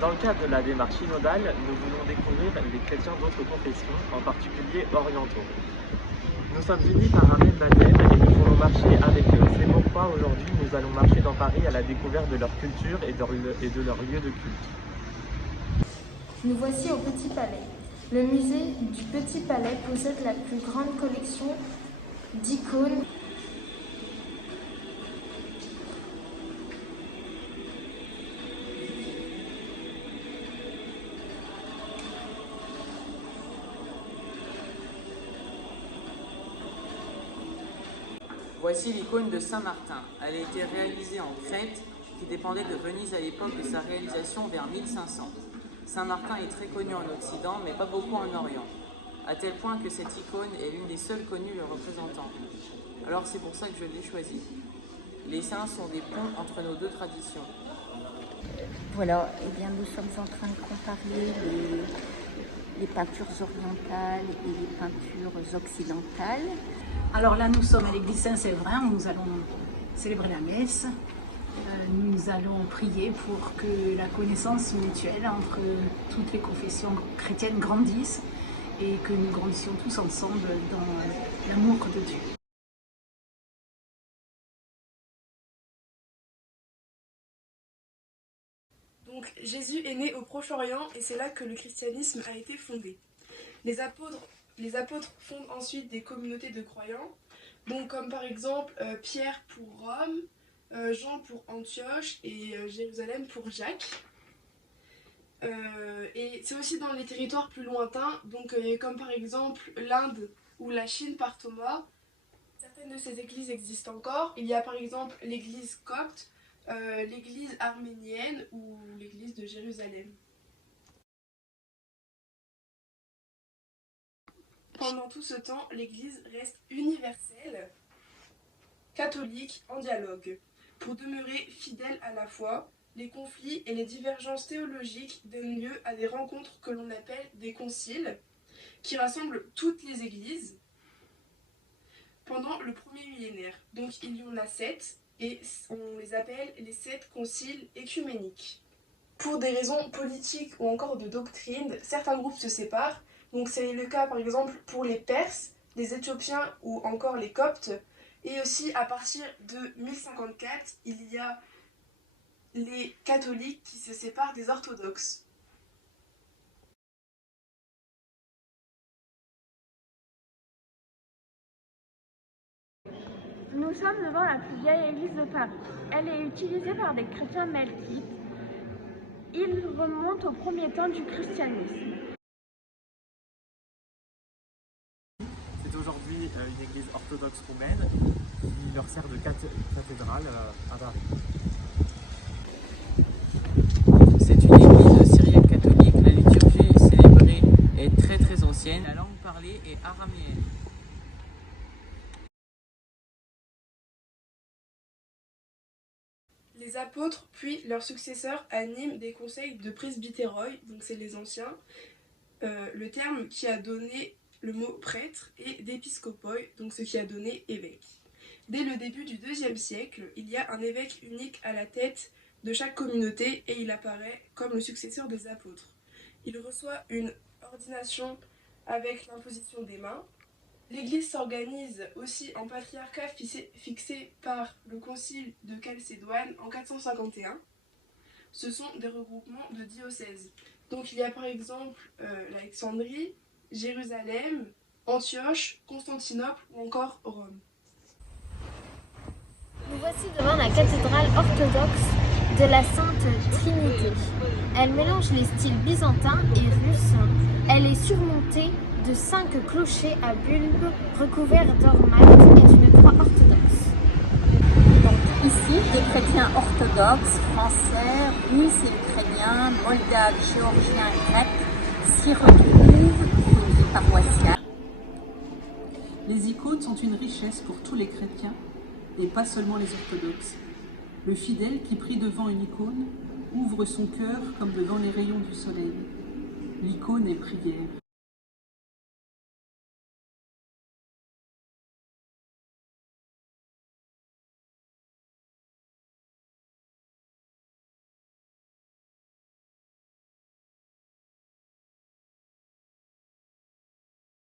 Dans le cadre de la démarche synodale, nous voulons découvrir les chrétiens d'autres confessions, en particulier orientaux. Nous sommes unis par un même baptême et nous voulons marcher avec eux. C'est pourquoi aujourd'hui nous allons marcher dans Paris à la découverte de leur culture et de leur lieu de culte. Nous voici au Petit Palais. Le musée du Petit Palais possède la plus grande collection d'icônes. Voici l'icône de Saint-Martin. Elle a été réalisée en Crète, qui dépendait de Venise à l'époque de sa réalisation vers 1500. Saint-Martin est très connu en Occident, mais pas beaucoup en Orient, à tel point que cette icône est l'une des seules connues le représentant. Alors c'est pour ça que je l'ai choisie. Les saints sont des ponts entre nos deux traditions. Voilà, eh bien, nous sommes en train de comparer les peintures orientales et les peintures occidentales. Alors là, nous sommes à l'église Saint-Séverin, où nous allons célébrer la messe. Nous allons prier pour que la connaissance mutuelle entre toutes les confessions chrétiennes grandisse et que nous grandissions tous ensemble dans l'amour de Dieu. Donc Jésus est né au Proche-Orient et c'est là que le christianisme a été fondé. Les apôtres fondent ensuite des communautés de croyants, donc comme par exemple Pierre pour Rome, Jean pour Antioche et Jérusalem pour Jacques. Et c'est aussi dans les territoires plus lointains, donc comme par exemple l'Inde ou la Chine par Thomas. Certaines de ces églises existent encore. Il y a par exemple l'église copte, l'église arménienne ou l'église de Jérusalem. Pendant tout ce temps, l'église reste universelle, catholique, en dialogue. Pour demeurer fidèle à la foi, les conflits et les divergences théologiques donnent lieu à des rencontres que l'on appelle des conciles, qui rassemblent toutes les églises pendant le premier millénaire. Donc il y en a 7, et on les appelle les 7 conciles œcuméniques. Pour des raisons politiques ou encore de doctrine, certains groupes se séparent. Donc c'est le cas par exemple pour les Perses, les Éthiopiens ou encore les Coptes. Et aussi à partir de 1054, il y a les catholiques qui se séparent des orthodoxes. Nous sommes devant la plus vieille église de Paris. Elle est utilisée par des chrétiens melkites. Ils remontent au premier temps du christianisme. C'est aujourd'hui une église orthodoxe roumaine qui leur sert de cathédrale à Paris. C'est une église syriaque catholique. La liturgie célébrée est très ancienne. La langue parlée est araméenne. Les apôtres puis leurs successeurs animent des conseils de presbytéroi, donc c'est les anciens, le terme qui a donné le mot prêtre, et d'épiscopoi, donc ce qui a donné évêque. Dès le début du IIe siècle, il y a un évêque unique à la tête de chaque communauté et il apparaît comme le successeur des apôtres. Il reçoit une ordination avec l'imposition des mains. L'Église s'organise aussi en patriarcat fixé par le concile de Chalcédoine en 451. Ce sont des regroupements de diocèses. Donc il y a par exemple l'Alexandrie, Jérusalem, Antioche, Constantinople ou encore Rome. Nous voici devant la cathédrale orthodoxe de la Sainte Trinité. Elle mélange les styles byzantin et russe. Elle est surmontée de 5 clochers à bulbes recouverts d'or mat et d'une croix orthodoxe. Donc ici, des chrétiens orthodoxes, français, russes et ukrainiens, moldaves, géorgiens, grecs s'y retrouvent pour une vie paroissiale. Les icônes sont une richesse pour tous les chrétiens et pas seulement les orthodoxes. Le fidèle qui prie devant une icône ouvre son cœur comme devant les rayons du soleil. L'icône est prière.